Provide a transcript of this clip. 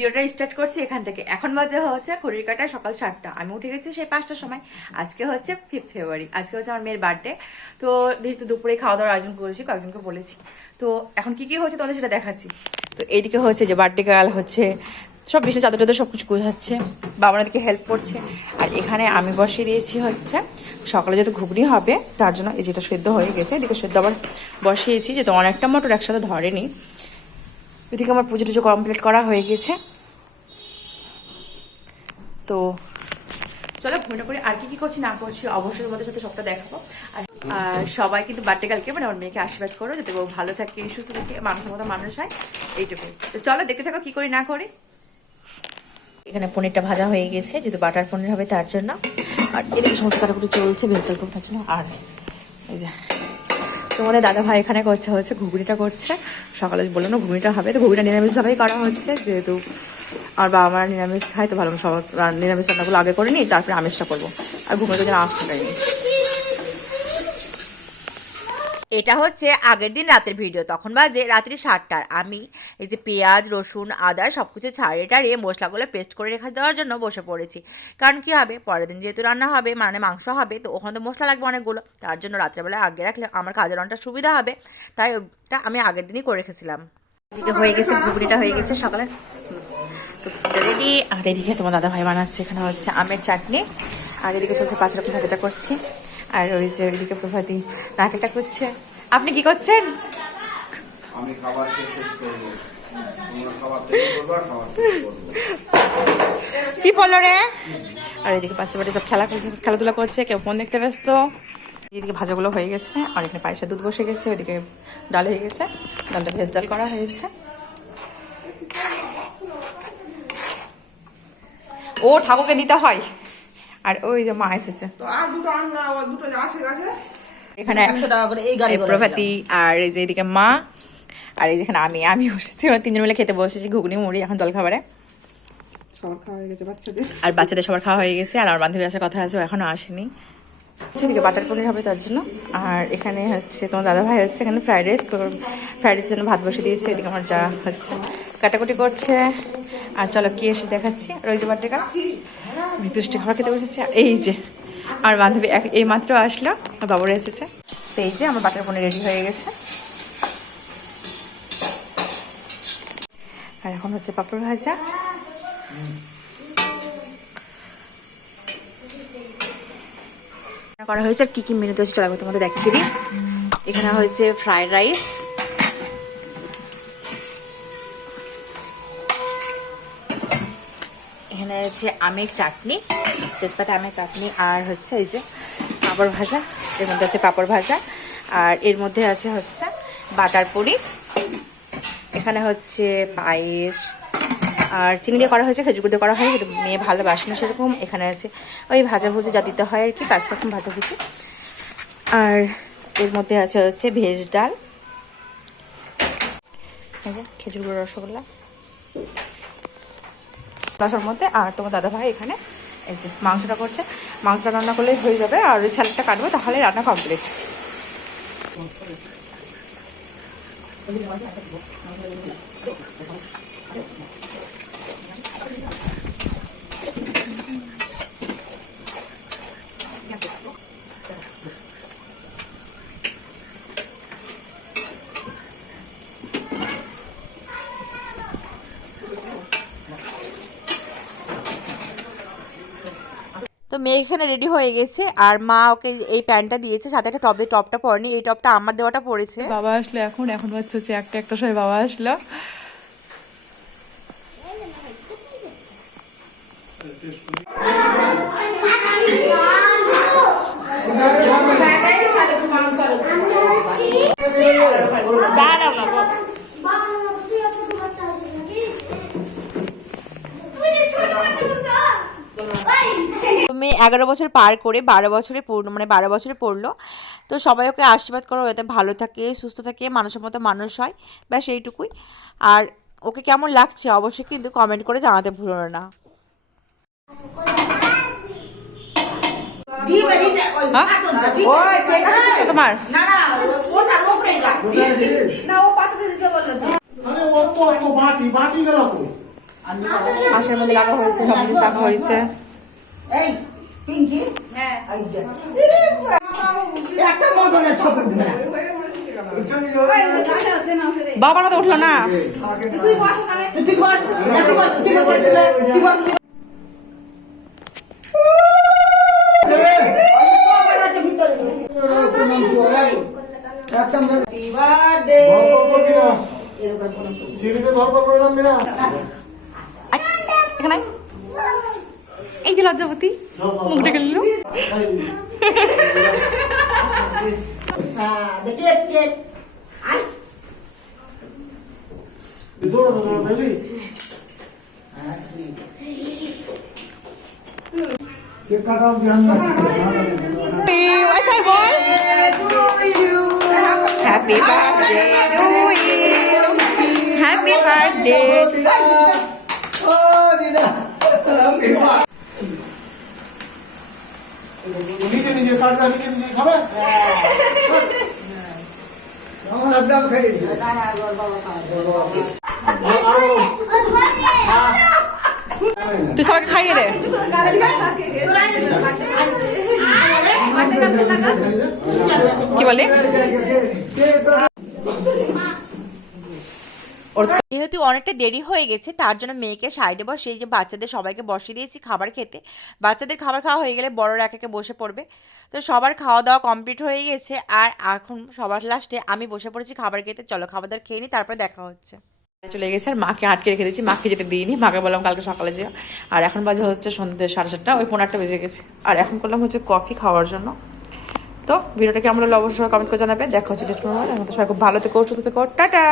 ভিডিওটা স্টার্ট করছি এখান থেকে। এখন বাজে হচ্ছে ঘড়ির কাঁটায় সকাল 7টা। আমি উঠে গেছি সেই 5টার সময়। আজকে হচ্ছে 5 ফেব্রুয়ারি, আজকে হচ্ছে আমার মেয়ের বার্থডে। তো যেহেতু দুপুরে খাওয়া দাওয়ার আয়োজন করেছি, কয়েকজনকে বলেছি। তো এখন কি কি হচ্ছে তোমাদের সেটা দেখাচ্ছি। তো এইদিকে হচ্ছে যে বার্থডে গার্ল হচ্ছে সব বিশেষ চাদর টাদর সব কিছু গোছাচ্ছে, বাবার দিকে হেল্প করছে। আর এখানে আমি বসিয়ে দিয়েছি হচ্ছে সকালে যেহেতু ঘুগনি হবে তার জন্য এই যেটা সেদ্ধ হয়ে গেছে, এদিকে সেদ্ধ আবার বসিয়েছি, যেহেতু অনেকটা মটর একসাথে ধরেনি। এদিকে আমার পুজো টুজো কমপ্লিট করা হয়ে গেছে। তো চলো ঘুমিয়ে পড়ি। আর কি কি করছি না করছি অবশ্যই তোমাদের সাথে সবটা দেখাবো। আর সবাই কিন্তু বার্থডে কালকে মানে আমার মেয়েকে আশীর্বাদ করো যাতে ও ভালো থাকে, সুস্থ থাকে, মানুষের মতো মানুষ হয়, এইটুকুই। তো চলো দেখতে থাকো কি করি না করি। এখানে পনিরটা ভাজা হয়ে গেছে, যেহেতু বাটার পনির হবে তার জন্য। আর এদিকে সমস্ত কাটাকুটি চলছে ভেজিটাল করে তার জন্য। আর এই যে তোমাদের দাদা ভাই এখানে করছে হচ্ছে ঘুগনিটা করছে। সকালে বললো না ঘুগনিটা হবে, তো ঘুগনিটা নিরামিষভাবেই করা হচ্ছে, যেহেতু আমার বাবা মারা নিরামিষ খায়। তো ভালো সব নিরামিষ রান্নাগুলো আগে করে নিই, তারপরে আমিষটা করবো। আর ঘুগনিটা যেন আঁশ থাকেনি। এটা হচ্ছে আগের দিন রাতের ভিডিও, তখন বাজে রাত্রি 7টার। আমি এই যে পেঁয়াজ রসুন আদা সব কিছু ছাড়িয়ে টাড়িয়ে মশলাগুলো পেস্ট করে রেখে দেওয়ার জন্য বসে পড়েছি। কারণ কী হবে, পরের দিন যেহেতু রান্না হবে মানে মাংস হবে, তো ওখানে তো মশলা লাগবে অনেকগুলো, তার জন্য রাত্রেবেলা আগে রাখলে আমার কাজের অনেকটা সুবিধা হবে। তাই ওটা আমি আগের দিনই করে রেখেছিলাম। এদিকে হয়ে গেছে ঘুগনিটা হয়ে গেছে সকালে, তো রেডি। আর এদিকে তোমার দাদা ভাই বানাচ্ছে এখানে হচ্ছে আমের চাটনি। আর এদিকে চলছে 5 রকম ভাজাটা করছি। আর ওই যে ওইদিকে প্রভাতী নাটকটা করছে। আপনি কি করছেন? আমি খাবার খেয়ে শেষ করব। তোমরা খাবার তৈরি করবে আর খাবার শেষ করব। কি বললো রে? আর এদিকে পাশে বাড়ি সব খেলাধুলা করছে, কেউ ফোন দেখতে ব্যস্ত। এদিকে ভাজাগুলো হয়ে গেছে, আর এখানে পায়েসের দুধ বসে গেছে, ওইদিকে ডাল হয়ে গেছে, ডালটা ভেজ ডাল করা হয়েছে। ও ঠাকুরকে দিতে হয়। আর ওই যে মা এসেছে, এখানে প্রভাতী আর এই যে এদিকে মা, আর এই যেখানে আমি বসেছি, ওরা তিনজন মিলে খেতে বসেছি ঘুগনি মুড়ি এখন জল খাবারে। আর বাচ্চাদের সবার খাওয়া হয়ে গেছে। আর আমার বান্ধবী আসার কথা আছে, ও এখনো আসেনি। এদিকে বাটার পনির হবে তার জন্য। আর এখানে হচ্ছে তোমার দাদা ভাই হচ্ছে এখানে ফ্রাইড রাইসের জন্য ভাত বসে দিয়েছে। এদিকে আমার যা হচ্ছে কাটাকুটি করছে। আর চলো কি এসে দেখাচ্ছি। আর ওই যে বার্থডে কার্ড তুষ্টি খাবার খেতে বসেছে। এই যে আমার বান্ধবী এই মাত্র আসলো, বাবুরা এসেছে। তো এই যে আমার বাটার পনির রেডি হয়ে গেছে। আর এখন হচ্ছে পাপড় ভাজা। করা হয়েছে। আর কি কি মেনুতে হচ্ছে চলো আমি তোমাদের দেখিয়ে দিই। এখানে হয়েছে ফ্রাইড রাইস, এখানে আছে আমের চাটনি, শেষ পাতে আমের চাটনি, আর হচ্ছে এই যে পাঁপড় ভাজা, এর মধ্যে আছে পাঁপড় ভাজা, আর এর মধ্যে আছে হচ্ছে বাটার পনির, এখানে হচ্ছে পায়েস, আর চিনি দিয়ে করা হয়েছে, খেজুর দিয়ে করা হয়, কিন্তু মেয়ে ভালোবাসে না সেরকম। এখানে আছে ওই ভাজাভুজি যা দিতে হয় আর কি, 5 রকম ভাজাভুজি। আর এর মধ্যে আছে হচ্ছে ভেজ ডাল, খেজুর গুঁড়ো রসগোল্লা রসের মধ্যে। আর তোমার দাদা ভাই এখানে এই যে মাংসটা করছে, মাংসটা রান্না করলেই হয়ে যাবে। আর ওই স্যালাডটা কাটবো, তাহলে রান্না কমপ্লিট। তো মেয়ে এখানে রেডি হয়ে গেছে, আর মা ওকে এই প্যান্টটা দিয়েছে, সাথে একটা টপ দিয়ে, টপটা পরেনি, এই টপটা আমার দেওয়াটা পরেছে। বাবা আসলো এখন বাচ্চা হচ্ছে একটা সময় বাবা আসলো। মেয়ে 11 বছর পার করে 12 বছরে মানে 12 বছরে পড়লো। তো সবাই ওকে আশীর্বাদ করো যাতে ভালো থাকে, সুস্থ থাকে, মানুষের মতো মানুষ হয়, ব্যাস এইটুকুই। আর ওকে কেমন লাগছে অবশ্যই কিন্তু কমেন্ট করে জানাতে ভুলো না। তোমার আঁশের মধ্যে লাগা হয়েছে, সব জিনিস রাখা হয়েছে। এই পিঙ্কি হ্যাঁ এই দেখ একটা মদনের ছোট ঘুরে বাবা না তো উঠলো না। তুই বস তুই বস তুই বস এখানে এই যে লজ্জাপতি মুখটা গেল। দেখি কেক আই কেক কাটাও ধ্যান Happy birthday to you. Happy birthday. নিজে নিজে কাটবে, নিজে নিজে খাবে। আমার একদম খাই তুই সবাইকে খাইয়ে দে। কি বলে? যেহেতু অনেকটা দেরি হয়ে গেছে তার জন্য মেয়েকে সাইডে বসে যে বাচ্চাদের সবাইকে বসিয়ে দিয়েছি খাবার খেতে। বাচ্চাদের খাবার খাওয়া হয়ে গেলে বড়রা একে একে বসে পড়বে। তো সবার খাওয়া দাওয়া কমপ্লিট হয়ে গেছে আর এখন সবার লাস্টে আমি বসে পড়েছি খাবার খেতে। চলো খাবার দাবার খেয়ে নিই, তারপরে দেখা হচ্ছে। চলে গেছে আর মাকে আটকে রেখে দিয়েছি, মাকে যেতে দিইনি, মাকে বললাম কালকে সকালে যেও। আর এখন বাজে হচ্ছে সন্ধ্যে 7:30, ওই 15টা বেজে গেছে। আর এখন করলাম হচ্ছে কফি খাওয়ার জন্য। তো ভিডিওটা কেমন হলো অবশ্যই কমেন্ট করে জানাবে। দেখা হচ্ছে নেক্সট ভিডিওতে। সবাই খুব ভালো থেকো, সুস্থ থেকো, টাটা।